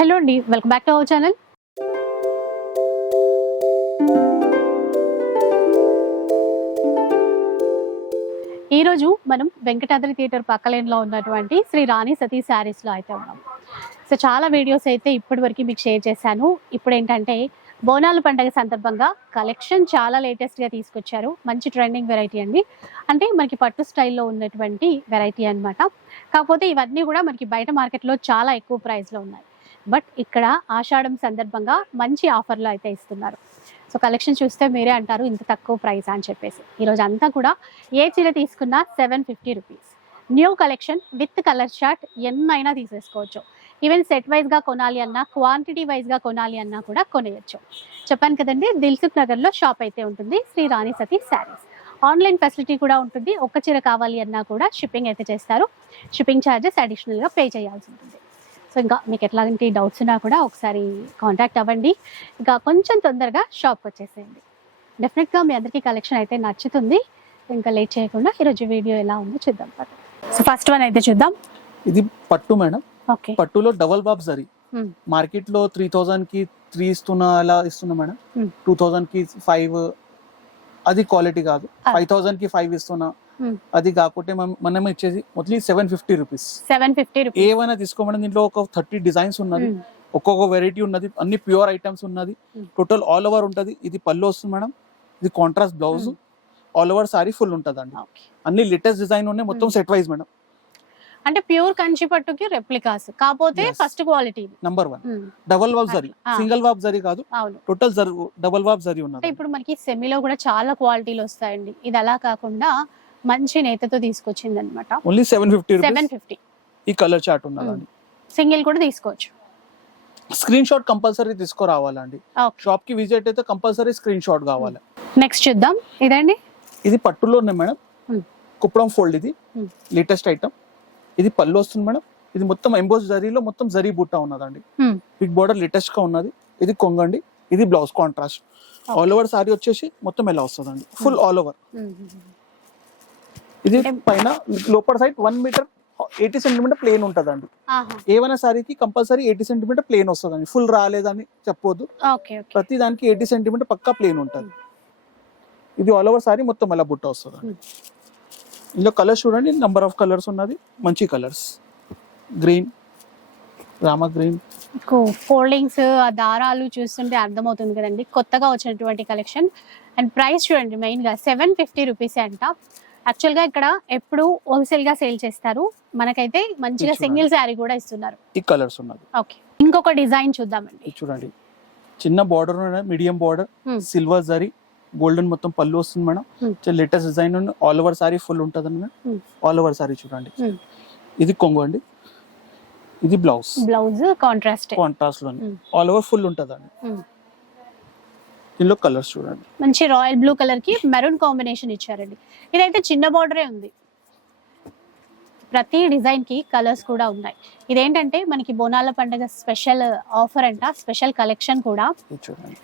Hello అండి welcome back to our channel. ఈరోజు మనం వెంకటాద్రి థియేటర్ పక్కలేన్లో ఉన్నటువంటి శ్రీ రాణి సతీ శారీస్లో అయితే ఉన్నాం. సో చాలా వీడియోస్ అయితే ఇప్పటి వరకు మీకు షేర్ చేశాను. ఇప్పుడు ఏంటంటే బోనాల పండగ సందర్భంగా కలెక్షన్ చాలా లేటెస్ట్గా తీసుకొచ్చారు. మంచి ట్రెండింగ్ వెరైటీ అండి. అంటే మనకి పట్టు స్టైల్లో ఉన్నటువంటి వెరైటీ అనమాట కాకపోతే ఇవన్నీ కూడా మనకి బయట మార్కెట్లో చాలా ఎక్కువ ప్రైస్లో ఉన్నాయి. బట్ ఇక్కడ ఆషాఢం సందర్భంగా మంచి ఆఫర్లో అయితే ఇస్తున్నారు. సో కలెక్షన్ చూస్తే మీరే అంటారు ఇంత తక్కువ ప్రైస్ అని చెప్పేసి. ఈరోజు అంతా కూడా ఏ చీర తీసుకున్నా seven fifty rupees. New collection with colour short ఎన్నైనా తీసేసుకోవచ్చు. ఈవెన్ సెట్ వైజ్గా కొనాలి అన్నా క్వాంటిటీ వైజ్గా కొనాలి అన్నా కూడా కొనేయచ్చు. చెప్పాను కదండి దిల్సుఖ్ నగర్లో షాప్ అయితే ఉంటుంది శ్రీ రాణి సతీ శారీస్. ఆన్లైన్ ఫెసిలిటీ కూడా ఉంటుంది ఒక్క చీర కావాలి అన్నా కూడా షిప్పింగ్ అయితే చేస్తారు. షిప్పింగ్ ఛార్జెస్ అడిషనల్గా పే చేయాల్సి ఉంటుంది. సో ఇంకా మీకు ఎట్లాంటి డౌట్స్ ఉన్నా కూడా ఒకసారి కాంటాక్ట్ అవ్వండి. ఇంకా కొంచెం తొందరగా షాప్కి వచ్చేసేయండి. డెఫినెట్గా మీ అందరికీ కలెక్షన్ అయితే నచ్చుతుంది. ఇంకా లేట్ చేయకుండా ఈరోజు వీడియో ఎలా ఉందో చూద్దాం సో ఫస్ట్ వన్ అయితే చూద్దాం. ఇది పట్టు మేడం. ఓకే పట్టులో డబల్ బాబ్ జరీ Hmm. మార్కెట్లో త్రీ థౌజండ్కి త్రీ ఇస్తున్నా అలా ఇస్తున్నా మేడం. Hmm. టూ థౌజండ్కి ఫైవ్ అది క్వాలిటీ కాదు. Ah. ఫైవ్ థౌజండ్కి ఫైవ్ ఇస్తున్నా. Hmm. అది కాకుంటే మనం- ఇచ్చేది మొత్తం seven fifty rupees seven fifty rupees ఏమైనా తీసుకోమని దీంట్లో ఒక థర్టీ డిజైన్స్ ఉన్నది ఒక్కొక్క వెరైటీ ఉన్నది అన్ని ప్యూర్ ఐటమ్స్ ఉన్నది. Hmm. టోటల్ ఆల్ ఓవర్ ఉంటది. ఇది పళ్ళు వస్తుంది మేడం ఇది contrast blouse Hmm. All over sari full ఉంటదండి. అన్ని లేటెస్ట్ డిజైన్ ఉన్నాయి మొత్తం Hmm. Set wise madam. అంటే ప్యూర్ కంచి పట్టుకి రెప్లికాస్ కాకపోతే. First quality number one double warp zari. Single warp zari కాదు. Total zari double warp zari ఉన్నది. ఇప్పుడు మనకి సెమీలో కూడా చాలా క్వాలిటీలు వస్తాయండి. ఇది అలా కాకుండా మంచి నేతతో తీసుకొచ్చింది అనమాట only seven fifty seven fifty ఈ కలర్ చార్ట్ ఉన్నదండి సింగిల్ కూడా తీసుకోవచ్చు. స్క్రీన్ షాట్ కంపల్సరీ తీసుకురావాలండి. షాప్కి విజిట్ అయితే కంపల్సరీ స్క్రీన్ షాట్ కావాలి. నెక్స్ట్ చూద్దాం. ఇదండి? ఇది పట్టులో ఉన్నాయి మేడం. కుప్పడం ఫోల్డ్ ఇది. లేటెస్ట్ ఐటమ్ ఇది పళ్ళు వస్తుంది మేడం. ఇది మొత్తం ఎంబోస్ జరీలో మొత్తం జరీ బుట్ట ఉన్నదండి. బిగ్ బార్డర్ లేటెస్ట్గా ఉన్నది. ఇది కొంగండి. ఇది blouse contrast all over sari వచ్చేసి మొత్తం ఎలా వస్తుందండి? ఫుల్ ఆల్ ఓవర్ ఇది పైన లోపల side one metre eighty centimetre plain ఉంటదండి. ఏమైనా సారీకి కంపల్సరీ ఎయిటీ సెంటీమీటర్ ప్లేన్ వస్తుందండి. ఫుల్ రాలేదని చెప్పొద్దు. ప్రతి దానికి ఎయిటీ సెంటీమీటర్ పక్కా ప్లేన్ ఉంటుంది. ఇది ఆల్ ఓవర్ సారీ మొత్తం అలా బుట్ట వస్తుంది. ఇందులో కలర్స్ చూడండి. నంబర్ ఆఫ్ కలర్స్ ఉన్నది. మంచి colours green Rama green foldings ఆ దారాలు చూస్తుంటే అర్థమవుతుంది కదండి. కొత్తగా వచ్చినటువంటి కలెక్షన్ అండ్ ప్రైస్ చూడండి మెయిన్గా సెవెన్ ఫిఫ్టీ రూపీస్ అంట. యాక్చువల్గా ఇక్కడ ఎప్పుడు హోల్సేల్గా సేల్ చేస్తారు. మనకైతే మంచిగా సింగిల్ శారీ కూడా ఇస్తున్నారు. ఈ కలర్స్ ఉన్నది. ఓకే. ఇంకొక డిజైన్ చూద్దామండి. చూడండి. చిన్న border medium border. Silver zari golden మొత్తం పళ్ళు వస్తుంది madam. Latest design all over sari full ఉంటుంది. ఆల్ ఓవర్ సారీ చూడండి. ఇది కొంగు అండి. ఇది blouse. Blouse contrast. కాంట్రాస్ట్లోని Hmm. All over full ఉంటుందండి. దీనిలో కలర్స్ చూడండి. మంచి రాయల్ బ్లూ కలర్కి మెరూన్ కాంబినేషన్ ఇచ్చారండి. ఇదైతే చిన్న బార్డరే ఉంది. ప్రతి డిజైన్కి కలర్స్ కూడా ఉన్నాయి. ఇదేంటంటే మనకి బోనాల పండుగ స్పెషల్ ఆఫర్ అంట స్పెషల్ కలెక్షన్ కూడా. చూడండి.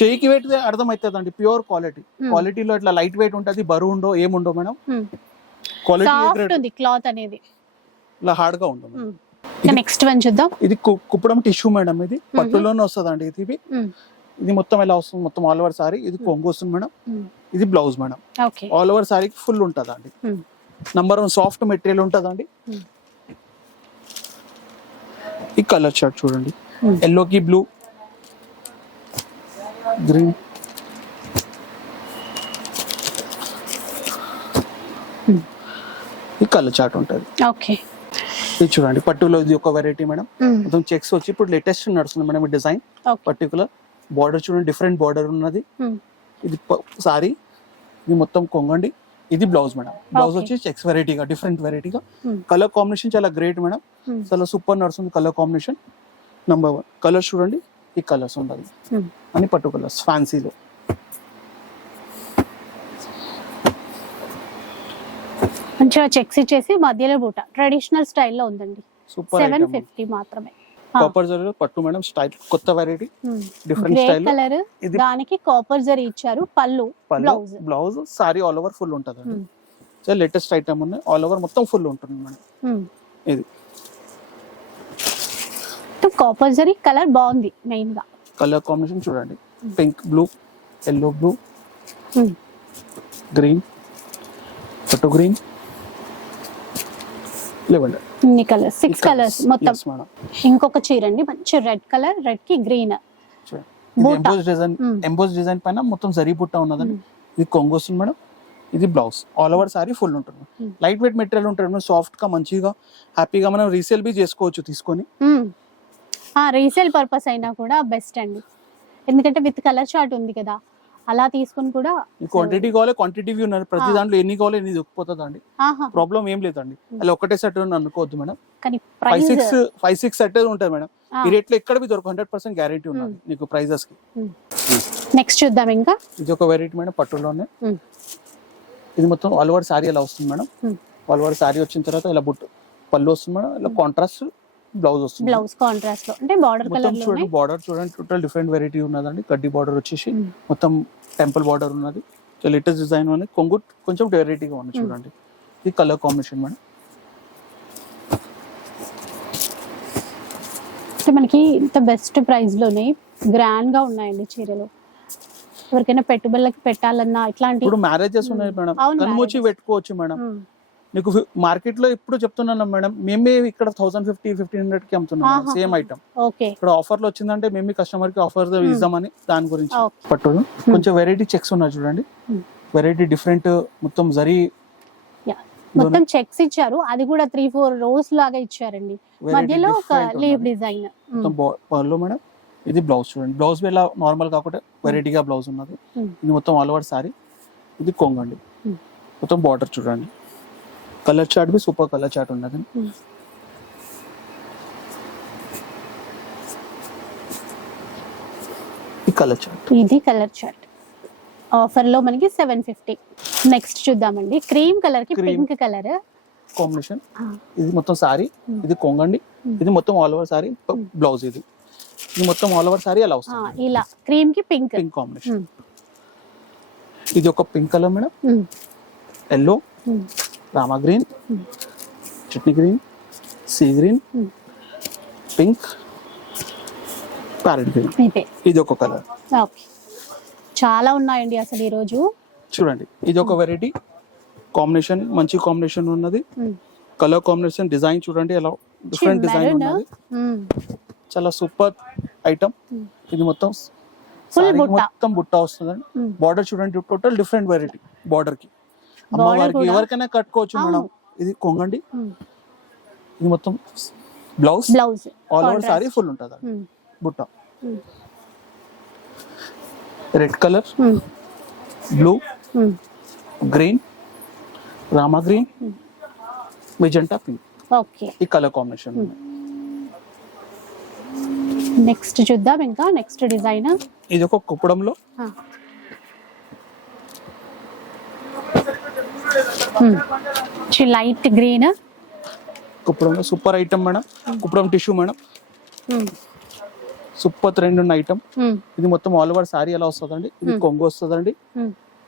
చేయికి వెయిట్ అర్థమవుతుంది అండి ప్యూర్ క్వాలిటీ. Hmm. క్వాలిటీలో ఇట్లా లైట్ వెయిట్ ఉంటుంది బరువు ఉండో ఏముండో మేడం? Hmm. క్వాలిటీ సాఫ్ట్ ఉంది క్లాత్ అనేది. ఇలా హార్డ్గా ఉంటుంది. Hmm. నెక్స్ట్ వన్ చూద్దాం. ఇది కుప్పడం టిష్యూ మేడం ఇది. పట్టులోనే వస్తుంది అండి ఇది ఇది. Hmm. మొత్తం ఎలా వస్తుంది మొత్తం ఆల్ ఓవర్ సారీ ఇది కొంగు వస్తుంది మేడం Hmm. ఇది blouse madam okay all over సారీకి ఫుల్ ఉంటుంది అండి Hmm. Number one soft material ఉంటుంది అండి Hmm. ఈ కలర్ చార్ట్ చూడండి Hmm. ఎల్లోకి బ్లూ గ్రీన్ Hmm. ఈ కలర్ చార్ట్ ఉంటుంది ఓకే ఇది చూడండి పట్టులో ఇది ఒక వెరైటీ మేడం Hmm. మొత్తం చెక్స్ వచ్చి ఇప్పుడు లేటెస్ట్ నడుస్తుంది మేడం ఈ డిజైన్ పర్టికులర్ బార్డర్ చూడండి డిఫరెంట్ బార్డర్ ఉన్నది. Hmm. ఇది సారీ ఇది మొత్తం కొంగండి. ఇది బ్లౌజ్ మేడం బ్లౌజ్. వచ్చి చెక్స్ వెరైటీగా డిఫరెంట్ వెరైటీగా. కలర్ కాంబినేషన్ చాలా గ్రేట్ మేడం Hmm. చాలా సూపర్ నడుస్తుంది colour combination number one colours చూడండి ఈ కలర్స్ ఉండాలి. అని పట్టు కలర్స్ ఫ్యాన్సీలో మంచిగా చెక్స్ ఇచ్చేసి మధ్యలో బూట. ట్రెడిషనల్ స్టైల్లో ఉందండి. సూపర్ సెవెన్ ఫిఫ్టీ మాత్రమే. కాపర్ జరీలో పట్టు మేడం స్టైల్ కొత్త వెరైటీ డిఫరెంట్ స్టైల్ కలర్ ఇది దానికి కాపర్ జరీ ఇచ్చారు పళ్ళు blouse blouse sari all over full ఉంటుంది Hmm. సో లేటెస్ట్ ఐటమ్ ఉన్నాయి ఆల్ ఓవర్ మొత్తం ఫుల్ ఉంటుంది మేడం. ఇది. మొత్తం కాపర్ జరీ కలర్ బాగుంది మెయిన్గా. కలర్ కాంబినేషన్ చూడండి. Pink blue yellow blue Hmm. Green photo green లేవండి ఇన్ని కలర్స్ సిక్స్ కలర్స్ మొత్తం. ఇంకొక చీర అండి మంచి red colour రెడ్కి green. Emboss design. Emboss design పైన మొత్తం జరీ బుట్ట ఉన్నదండి. ఇది కొంగు వస్తుంది మేడం ఇది blouse all over sari full ఉంటుంది. లైట్ వెయిట్ మెటీరియల్ ఉంటుంది మేడం సాఫ్ట్గా మంచిగా హ్యాపీగా మనం రీసేల్ బి చేసుకోవచ్చు తీసుకొని. రీసేల్ పర్పస్ అయినా కూడా బెస్ట్ అండి. ఎందుకంటే విత్ కలర్ చార్ట్ ఉంది కదా. అలా తీసుకుని కూడా క్వాంటిటీ కావాలి క్వాంటిటీ ఉన్నది. ప్రతి Ah. దాంట్లో ఎన్ని కావాలి ఎన్ని దొరికిపోతుంది అండి ప్రాబ్లం ఏం లేదండి. అలా ఒకటే సెట్ అనుకోవద్దు మేడం. కానీ five six five six set ఉంటుంది మేడం. ఈ రేట్లో ఎక్కడ బి దొరక హండ్రెడ్ పర్సెంట్ గ్యారెంటీ ఉన్నది నీకు ప్రైజెస్కి. నెక్స్ట్ చూద్దాం ఇంకా. ఇది ఒక వెరైటీ మేడం పట్టులోనే. ఇది మొత్తం ఆల్ ఓవర్ సారీ ఎలా వస్తుంది మేడం. ఆల్ ఓవర్ సారీ వచ్చిన తర్వాత ఇలా బుట్టు పళ్ళు వస్తుంది మేడం. ఇలా కాంట్రాస్ట్ బ్లౌజ్ వస్తుంది. బ్లౌజ్ కాంట్రాస్ట్లో. అంటే బార్డర్ కలర్ చూడండి బార్డర్ చూడండి టోటల్ డిఫరెంట్ వెరైటీ ఉన్నదండి. కడ్డీ బార్డర్ వచ్చేసి. మొత్తం టెంపుల్ బార్డర్ ఉన్నది. లేటెస్ట్ డిజైన్ ఉన్నది కొంగు కొంచెం వెరైటీగా ఉంది చూడండి. ఇది కలర్ కాంబినేషన్ మేడం. అంటే మనకి ఇంత బెస్ట్ ప్రైస్లోనే గ్రాండ్గా ఉన్నాయండి చీరలు. ఎవరికైనా పెట్టుబడులకి పెట్టాలన్నా ఇట్లాంటి ఇప్పుడు మ్యారేజెస్ ఉన్నాయి మేడం. అవును, కన్మూచి. పెట్టుకోవచ్చు మేడం. ఉమ్, నీకు మార్కెట్లో ఇప్పుడు చెప్తున్నాను మేడం మేమే ఇక్కడ థౌసండ్ ఫిఫ్టీ ఫిఫ్టీన్ హండ్రెడ్కి అమ్ముతున్నాం. సేమ్ ఐటమ్ ఇక్కడ ఆఫర్లో వచ్చిందంటే మేమే కస్టమర్కి ఆఫర్ ఇద్దామని దాని గురించి. పట్టు కొంచెం వెరైటీ చెక్స్ ఉన్నాయి చూడండి. Hmm. వెరైటీ డిఫరెంట్ మొత్తం జరీ. మొత్తం చెక్స్ ఇచ్చారు. అది కూడా త్రీ ఫోర్ రోస్ లాగా ఇచ్చారండి. మధ్యలో ఒక లీవ్ డిజైన్ మొత్తం పళ్ళు మేడం. ఇది బ్లౌజ్ చూడండి. బ్లౌజ్ ఇలా నార్మల్ కాకుండా వెరైటీగా బ్లౌజ్ ఉన్నది. Hmm. ఇది మొత్తం ఆల్ ఓవర్ సారీ ఇది కొంగండి. Hmm. మొత్తం బార్డర్ చూడండి. కలర్ చార్ట్ బి సూపర్ కలర్ చార్ట్ ఉన్నది. Hmm. ఈ కలర్ చార్ట్. ఇది కలర్ చార్ట్. ఆఫర్లో మనకి సెవెన్ ఫిఫ్టీ నెక్స్ట్ చూద్దామండి. క్రీమ్ కలర్కి. పింక్ కలర్ కాంబినేషన్ ఇది మొత్తం సారీ ఇది కొంగండి Hmm. ఇది మొత్తం ఆల్ ఓవర్ సారీ బ్లౌజ్ ఇది. ఇది మొత్తం ఆల్ ఓవర్ సారీ అలా వస్తుంది? ఇలా. క్రీమ్కి పింక్ పింక్ కాంబినేషన్ ఇది ఒక pink colour madam yellow Rama green. Chutney green sea green. Pink parrot green ఇదే ఒక కలర్ చాలా ఉన్నాయండి అసలు ఈ రోజు చూడండి ఇది ఒక వెరైటీ కాంబినేషన్ మంచి కాంబినేషన్ ఉన్నది. కలర్ కాంబినేషన్ డిజైన్ చూడండి ఎలా డిఫరెంట్ డిజైన్. ఉన్నది. చాలా సూపర్ ఐటమ్. ఇది మొత్తం. మొత్తం బుట్ట వస్తుందండి. బార్డర్ చూడండి టోటల్ డిఫరెంట్ వెరైటీ బార్డర్కి అమ్మవారికి. ఎవరికైనా కట్టుకోవచ్చు. మేడం. ఇది కొంగండి. ఇది మొత్తం blouse. Blouse. All over. Sari full ఉంటుంది. బుట్ట. Red colour. Blue. Green Rama green magenta pink okay ఈ కలర్ కాంబినేషన్ నెక్స్ట్ చూద్దాం ఇంకా. నెక్స్ట్ డిజైన్ ఇది ఒక కుప్పడంలో. లైట్ గ్రీన్ కుప్పడంలో super item madam. Kuppadam tissue madam. Super trend ఉన్న ఐటమ్. ఇది మొత్తం ఆల్ ఓవర్ సారీ ఎలా వస్తుందండి? ఇది Hmm. కొంగు వస్తుందండి.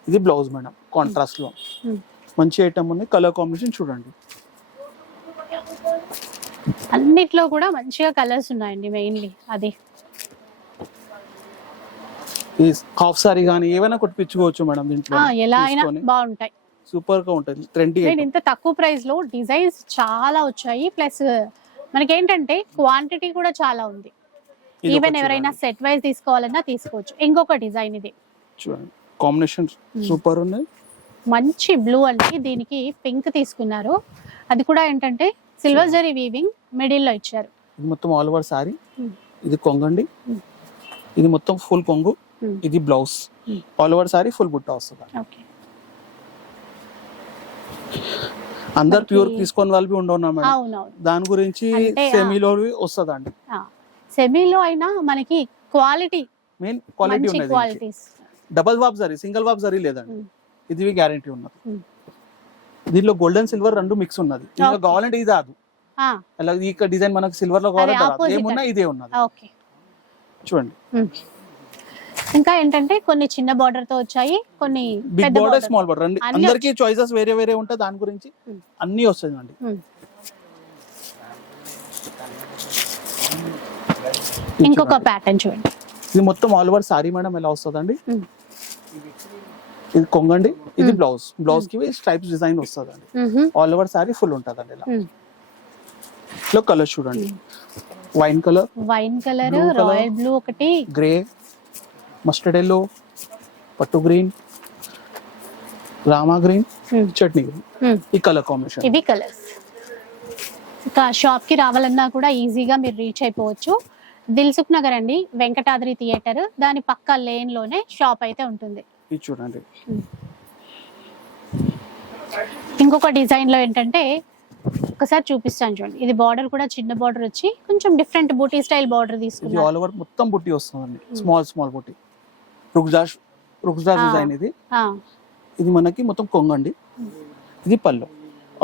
ఇది బ్లౌజ్ మేడం కాంట్రాస్ట్లో. మంచి ఐటమ్ ఉంది. కలర్ కాంబినేషన్ చూడండి. అన్నిట్లో కూడా మంచిగా కలర్స్ ఉన్నాయండి మెయిన్లీ అది. ఈ హాఫ్ సారీ కానీ ఏవైనా కొట్టించుకోవచ్చు మేడం దీంట్లో. ఆ, ఎలా అయినా. బాగుంటాయి. సూపర్గా ఉంటుంది. ట్రెండీ ఇంత తక్కువ ప్రైస్లో డిజైన్స్ చాలా వచ్చాయి. ప్లస్ మనకేంటంటే క్వాంటిటీ కూడా చాలా ఉంది. ఈవెన్ ఎవరైనా సెట్ వైజ్ తీసుకోవాలన్నా తీసుకోవచ్చు. ఇంకొక డిజైన్ ఇది. చూడండి. కాంబినేషన్ సూపర్ ఉన్నాయి. మంచి బ్లూ అండి. దీనికి పింక్ తీసుకున్నారు. అది కూడా ఏంటంటే సిల్వర్ జరీ వీవింగ్ మిడిల్లో ఇచ్చారు. ఇది మొత్తం ఆల్ ఓవర్ సారీ Hmm. ఇది కొంగండి. Hmm. ఇది మొత్తం ఫుల్ కొంగు. Hmm. ఇది blouse Hmm. All over sari full బుట్ట వస్తుంది. ఓకే అందరు ప్యూర్ తీసుకొని వాళ్ళు అవునవును. దాని గురించి. సెమీలో వస్తుందండి. సెమీలో అయినా మనకి క్వాలిటీ మెయిన్ క్వాలిటీ ఉన్నది double warp zari single warp zari లేదండి. ఇది గ్యారంటీ ఉన్నది. దీనిలో గోల్డెన్ సిల్వర్ రెండు మిక్స్ ఉన్నది. ఇంకా. కావాలంటే ఇది రాదు. అలా ఈ డిజైన్ మనకు సిల్వర్లో కావాలంటే. ఏమున్నా ఇదే ఉన్నది. చూడండి. ఇంకా ఏంటంటే కొన్ని చిన్న బార్డర్తో వచ్చాయి కొన్ని బిగ్ బార్డర్ స్మాల్ బార్డర్ అండి అన్ని అందరికి చాయిసెస్ వేరే వేరే ఉంటాయి దాని గురించి. అన్ని వస్తాయి అండి ఇంకొక ప్యాటర్న్ చూడండి. ఇది మొత్తం ఆల్ ఓవర్ సారీ మేడం ఎలా వస్తుందండి? ఉమ్. ఇది కొంగండి ఇది బ్లౌజ్ బ్లౌజ్కి స్ట్రైప్స్ డిజైన్ వస్తుందండి. మ్హూ. ఆల్ ఓవర్ సారీ ఫుల్ ఉంటుందండి ఇలా. ఉమ్. ఇట్లా కలర్ చూడండి. Wine colour wine colour Blue colour. Royal blue ఒకటి. గ్రే మస్టర్డ్ ఎల్లో పట్టు green Rama green. Chutney. Green. ఈ కలర్ కాంబినేషన్. ఇవి కలర్స్ ఇంకా షాప్కి రావాలన్నా కూడా ఈజీగా మీరు రీచ్ అయిపోవచ్చు. దిల్సుఖ్ నగర్ అండి వెంకటాద్రి థియేటర్. దాని పక్క లేన్లోనే షాప్ అయితే ఉంటుంది. ఇది చూడండి. ఇంకొక డిజైన్లో ఏంటంటే ఒకసారి చూపిస్తాను చూడండి. ఇది బార్డర్ కూడా చిన్న బార్డర్ వచ్చి కొంచెం డిఫరెంట్ బూటీ స్టైల్ బార్డర్ ఇది తీసుకున్నారు. ఆల్ ఓవర్ మొత్తం బుట్టి వస్తుందండి. స్మాల్ స్మాల్ బుట్టి రుక్జాష్ Ah. డిజైన్ ఇది. ఇది మనకి మొత్తం కొంగండి ఇది పళ్ళు.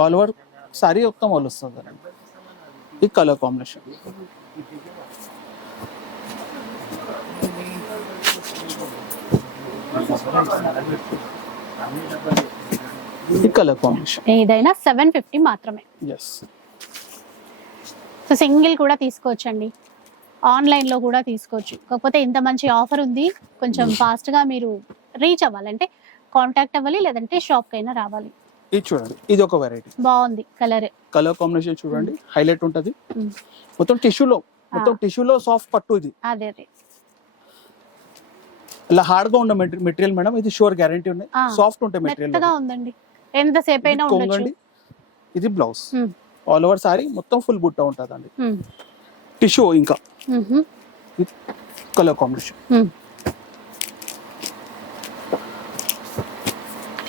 ఆల్ ఓవర్ సారీ మొత్తం వాళ్ళు వస్తుంది ఈ కలర్ కాంబినేషన్ ఈ కలర్ కాంబినేషన్ ఏదైనా సెవెన్ ఫిఫ్టీ మాత్రమే. ఎస్ సో సింగిల్ కూడా తీసుకోవచ్చండి. ఆన్లైన్లో కూడా తీసుకోవచ్చు. కాకపోతే ఇంత మంచి ఆఫర్ ఉంది. కొంచెం ఫాస్ట్గా మీరు రీచ్ అవ్వాలంటే కాంటాక్ట్ అవ్వాలి లేదంటే షాప్ కైనా రావాలి. ఇది చూడండి. ఇది ఒక వెరైటీ. బాగుంది. కలర్. కలర్ కాంబినేషన్ చూడండి. హైలైట్ ఉంటది. మొత్తం టిష్యూలో మొత్తం టిష్యూలో సాఫ్ట్ పట్టు ఇది. అదే అదే. ఇలా హార్డ్గా ఉన్న మెటీరియల్ మేడం ఇది షూర్ గ్యారంటీ Ah. సాఫ్ట్ ఉంటాయి మెటీరియల్ మెత్తగా ఉందండి. ఎంతసేపు అయినా ఉండొచ్చు. ఇది బ్లౌజ్. ఆల్ ఓవర్ సారీ మొత్తం ఫుల్ బుట్ట ఉంటుందండి. టిష్యూ ఇంకా. ఉమ్హు, కలర్ కాంబినేషన్ ఉమ్.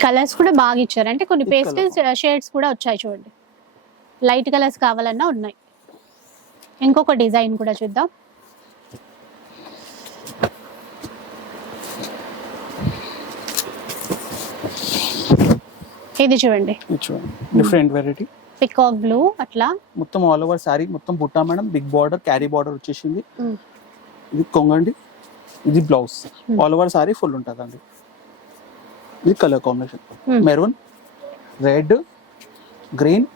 కలర్స్ కూడా బాగా ఇచ్చారు. అంటే కొన్ని పేస్టల్ షేడ్స్ కూడా వచ్చాయి చూడండి. లైట్ కలర్స్ కావాలన్నా ఉన్నాయి. ఇంకొక డిజైన్ కూడా చూద్దాం. ఇది చూడండి. ఇది చూడండి. డిఫరెంట్ వెరైటీ పికాక్ బ్లూ అట్లా? మొత్తం ఆల్ ఓవర్ సారీ మొత్తం బుట్ట మేడం బిగ్ బార్డర్ క్యారీ బార్డర్ వచ్చేసింది. ఉమ్, ఇది కొంగండి ఇది blouse Hmm. All over sari full ఉంటుందండి. ఇది colour combination Hmm. Maroon red green.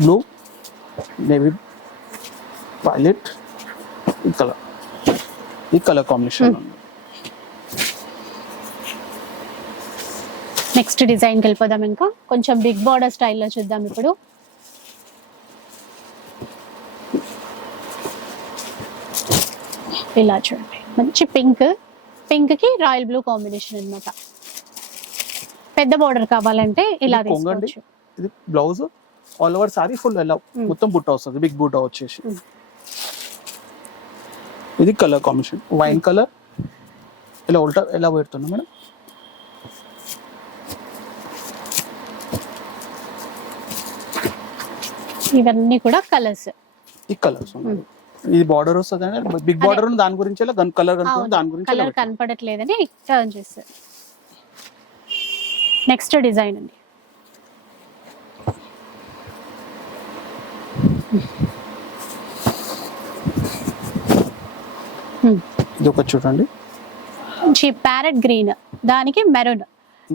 Blue navy violet ఈ కలర్ ఈ కలర్ కాంబినేషన్ నెక్స్ట్ డిజైన్కి వెళ్ళిపోదాం ఇంకా. కొంచెం బిగ్ బార్డర్ స్టైల్లో చూద్దాం ఇప్పుడు. ఇలా చూడండి. మంచి పింక్ పింక్కి రాయల్ బ్లూ కాంబినేషన్ అన్నమాట. పెద్ద బార్డర్ కావాలంటే ఇలా ఇది కొంగండి. తీసుకోవచ్చు. ఇది blouse all over sari full ఎలా. మొత్తం బుట్ట వస్తుంది బిగ్ బుట్ట వచ్చేసి. Hmm. ఇది కలర్ కాంబినేషన్ వైన్ కలర్ ఇలా ఉల్టా ఎలా పెడుతున్నా మేడం? ఇవన్నీ కూడా కలర్స్ ఈ కలర్స్ ఇది బార్డర్ వస్తుంది బిగ్ బార్డర్ దాని గురించి కలర్ దాని గురించి కలర్. కనపడట్లేదని టర్న్ చేస్తారు నెక్స్ట్ డిజైన్ అండి. Hmm. ఇది ఒక చూడండి. ప్యారెట్ గ్రీన్ దానికి మెరూన్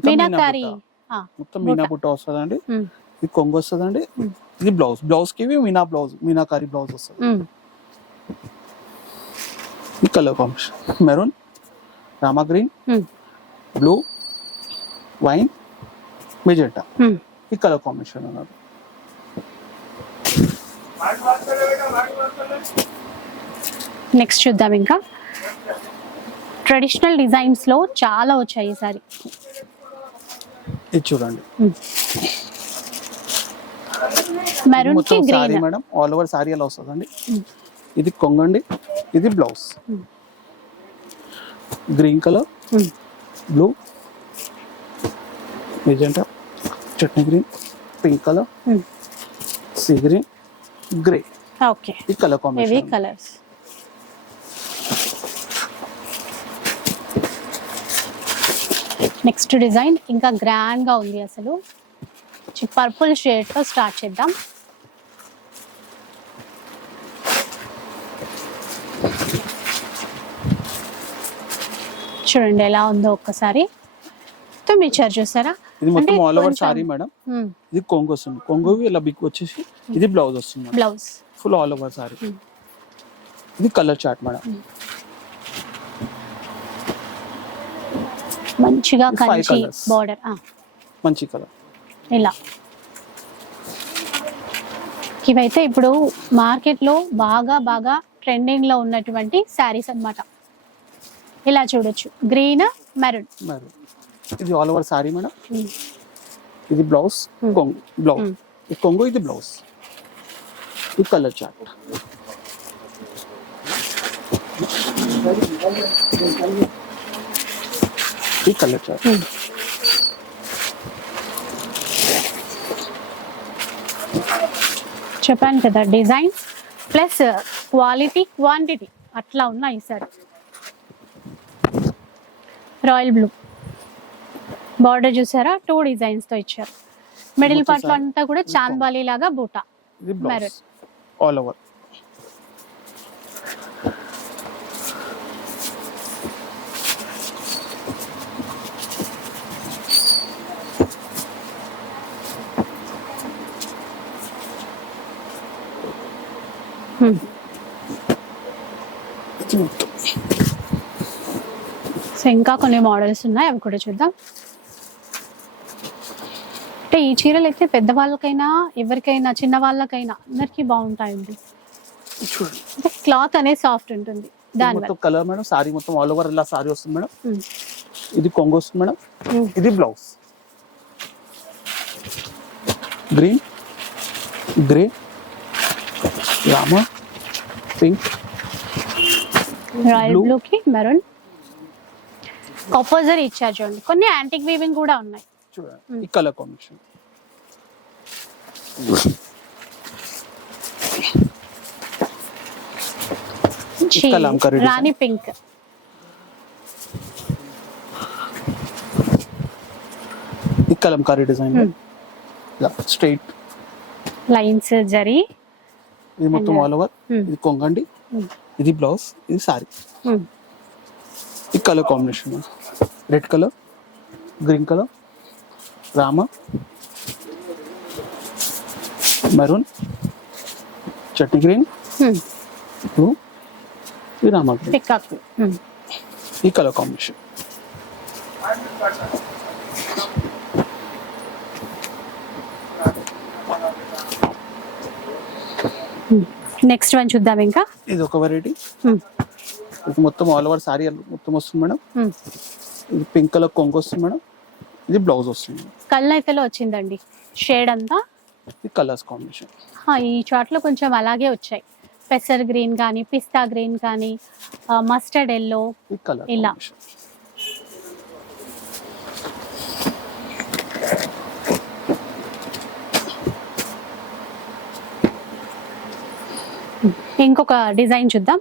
మీనాకారి. మొత్తం మీనా బుట్ట. వస్తుందండి. ఉమ్, ఇది కొంగు వస్తుందండి. Hmm. ఇది బ్లౌజ్. బ్లౌజ్కి మీనా బ్లౌజ్ మీనాకారి బ్లౌజ్ వస్తుంది. Colour combination. Maroon Rama green blue wine magenta. ఈ కలర్ కాంబినేషన్ అన్నారు నెక్స్ట్ చూద్దాం ఇంకా. ట్రెడిషనల్ డిజైన్స్లో చాలా వచ్చాయి ఈసారి ఇది చూడండి. మెరూన్కి green madam all over sari అలా వస్తుందండి. ఇది కొంగండి ఇది blouse. Green colour blue magenta chutney green pink colour sea green grey okay ఈ కలర్ ఇవి కాంబినేషన్ కలర్స్ నెక్స్ట్ డిజైన్ ఇంకా గ్రాండ్గా ఉంది అసలు. పర్పుల్ షేడ్తో స్టార్ట్ చేద్దాం. చూడండి ఎలా ఉందో ఒక్కసారి. మొత్తం ఇచ్చారు చూసారా ఇది మొత్తం ఆల్ ఓవర్ సారీ మేడం ఇది కొంగు వస్తుంది. కొంగు ఇలా బిగ్ వచ్చేసి ఇది బ్లౌజ్ వస్తుంది blouse full all over sari ఇది కలర్ చార్ట్ మేడం మంచిగా కంచి. బార్డర్ మంచి కలర్ ఇలా. ఇవైతే ఇప్పుడు మార్కెట్లో బాగా బాగా ట్రెండింగ్లో ఉన్నటువంటి శారీస్ అన్నమాట. ఇలా చూడొచ్చు. Green maroon. మరి ఇది ఆల్ ఓవర్ సారీ మేడం. ఇది బ్లౌజ్ కొంగు బ్లౌజ్. ఈ కొంగు ఇది బ్లౌజ్. ఇది కలర్ చార్ట్. ఈ కలర్ చార్ట్. చెప్పాను కదా డిజైన్ ప్లస్ క్వాలిటీ క్వాంటిటీ. అట్లా ఉన్నాయి సార్ రాయల్ బ్లూ. బార్డర్ చూసారా? టూ డిజైన్స్తో ఇచ్చారు. మిడిల్ పార్ట్లో అంతా కూడా చాంబాలి లాగా బూటా. ఆల్ ఓవర్ సో ఇంకా కొన్ని మోడల్స్ ఉన్నాయి అవి కూడా చూద్దాం. అంటే ఈ చీరలు అయితే పెద్దవాళ్ళకైనా ఎవరికైనా చిన్న వాళ్ళకైనా అందరికీ బాగుంటాయండి. అంటే క్లాత్ అనేది సాఫ్ట్ ఉంటుంది. దాని మొత్తం కలర్ మేడం సారీ మొత్తం ఆల్ ఓవర్ ఇలా సారీ వస్తుంది మేడం. ఇది కొంగు వస్తుంది మేడం. ఇది blouse green grey Rama? Pink royal Blue. Blue కి? మెరూన్ కంపోజర్ ఇచ్చారు చూడండి కొన్ని యాంటిక్ వీవింగ్ కూడా ఉన్నాయి. చూడండి. ఈ కలర్ కాంబినేషన్. రాణి pink Kalamkari design straight lines zari. ఇది మొత్తం ఆల్ ఓవర్ hmm. ఇది కొంగండి. Hmm. ఇది బ్లౌజ్ ఇది సారీ ఉమ్, ఈ colour combination red colour green colour Rama maroon chutney green blue ఈ రామ ఈ కలర్ కాంబినేషన్ నెక్స్ట్ వన్ చూద్దాం ఇంకా. ఇది ఒక వెరైటీ మొత్తం ఆల్ ఓవర్ సారీ మొత్తం వస్తుంది మేడం. ఇది పింక్ కలర్ కొంగు వస్తుంది మేడం. ఇది బ్లౌజ్ వస్తుంది కళ్ళైతేలో వచ్చిందండి. షేడ్ అంతా? కలర్స్ కాంబినేషన్ ఈ చాట్లో కొంచెం అలాగే వచ్చాయి. పెసర్ గ్రీన్ కానీ పిస్తా గ్రీన్ కానీ మస్టర్డ్ ఎల్లో ఇలా. ఇంకొక డిజైన్ చూద్దాం.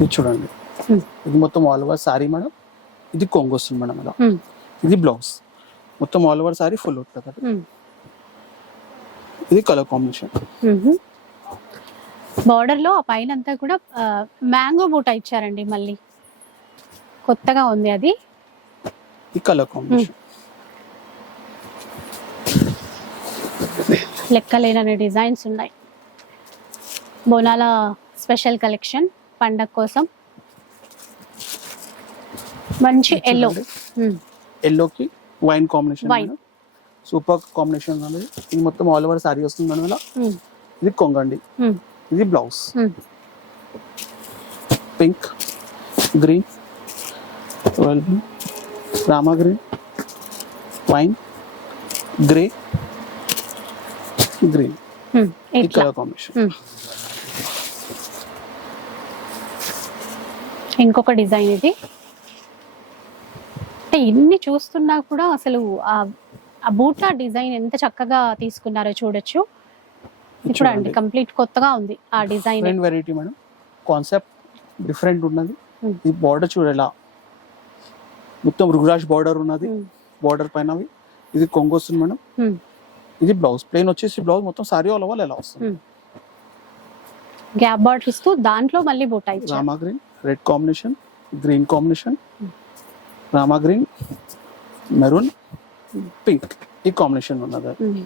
ఇది చూడండి. ఇది మొత్తం ఆల్ ఓవర్ సారీ మేడం. ఇది కొంగు వస్తుంది మేడం అలా. ఇది బ్లౌజ్ మొత్తం ఆల్ ఓవర్ సారీ ఫుల్ ఉంటుంది ఇది కలర్ కాంబినేషన్. Border లో ఆ పైన అంతా కూడా మ్యాంగో బూట ఇచ్చారండి మళ్ళీ. కొత్తగా ఉంది అది. ఈ కలర్ కాంబినేషన్ లెక్కలేనని డిజైన్స్ ఉన్నాయి. బోనాల స్పెషల్ కలెక్షన్ పండగ కోసం. మంచి ఎల్లో ఎల్లోకి wine combination. Madam super combination అనేది ఇది మొత్తం ఆల్ ఓవర్ సారీ వస్తుంది ఇలా ఇది కొంగండి ఇది blouse pink green Rama green wine grey green. ఈ కలర్ కాంబినేషన్. ఇంకొక డిజైన్ ఇది. అంటే ఇన్ని చూస్తున్నా కూడా అసలు ఆ ఆ బూటా డిజైన్ ఎంత చక్కగా తీసుకున్నారో చూడొచ్చు. చూడండి. కంప్లీట్ కొత్తగా ఉంది ఆ design. Different variety madam concept different ఉన్నది. ఈ బార్డర్ చూడేలా. మొత్తం రుగ్రాజ్ బార్డర్ ఉన్నది. బార్డర్ పైన. ఇది కొంగు వస్తుంది మేడం ఇది బ్లౌజ్ ప్లేన్ వచ్చేసి బ్లౌజ్ మొత్తం సారీ ఆల్ ఓవర్ ఎలా వస్తుంది? Hmm. గ్యాప్ బార్డర్ ఇస్తూ దాంట్లో మళ్ళీ బూటా Rama green red combination green combination Rama green maroon pink ఈ కాంబినేషన్ ఉన్నది. ఉమ్.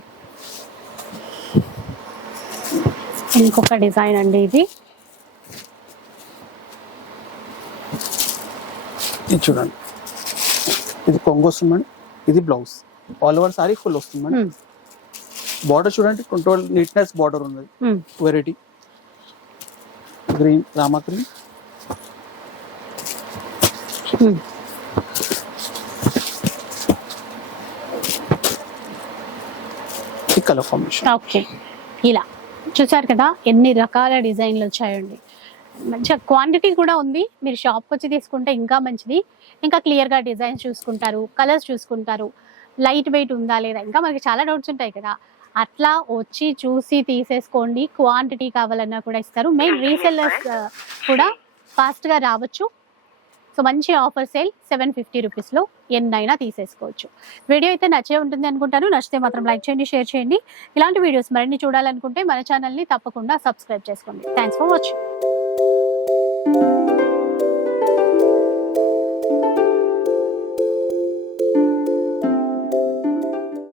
ఇంకొక డిజైన్ అండి ఇది. ఇది చూడండి. ఇది కొంగు వస్తుంది ఇది blouse. All over sari full వస్తుంది. బార్డర్ చూడండి కంట్రోల్ నీట్నెస్ బార్డర్ ఉన్నది. Variety green Rama green colour combination okay ఇలా. చూసారు కదా ఎన్ని రకాల డిజైన్లు వచ్చాయండి. మంచిగా క్వాంటిటీ కూడా ఉంది. మీరు షాప్కి వచ్చి తీసుకుంటే ఇంకా మంచిది. ఇంకా క్లియర్గా డిజైన్స్ చూసుకుంటారు కలర్స్ చూసుకుంటారు. లైట్ వెయిట్ ఉందా లేదా? ఇంకా మనకి చాలా డౌట్స్ ఉంటాయి కదా. అట్లా వచ్చి చూసి తీసేసుకోండి. క్వాంటిటీ కావాలన్నా కూడా ఇస్తారు. మెయిన్ రీసెల్లర్స్ కూడా ఫాస్ట్గా రావచ్చు. సో మంచి ఆఫర్ సేల్ సెవెన్ ఫిఫ్టీ రూపీస్లో ఎన్నైనా తీసేసుకోవచ్చు. వీడియో అయితే నచ్చే ఉంటుంది అనుకుంటాను. నచ్చితే మాత్రం లైక్ చేయండి షేర్ చేయండి. ఇలాంటి వీడియోస్ మరిన్ని చూడాలనుకుంటే మన ఛానల్ని తప్పకుండా సబ్స్క్రైబ్ చేసుకోండి. Thanks for watching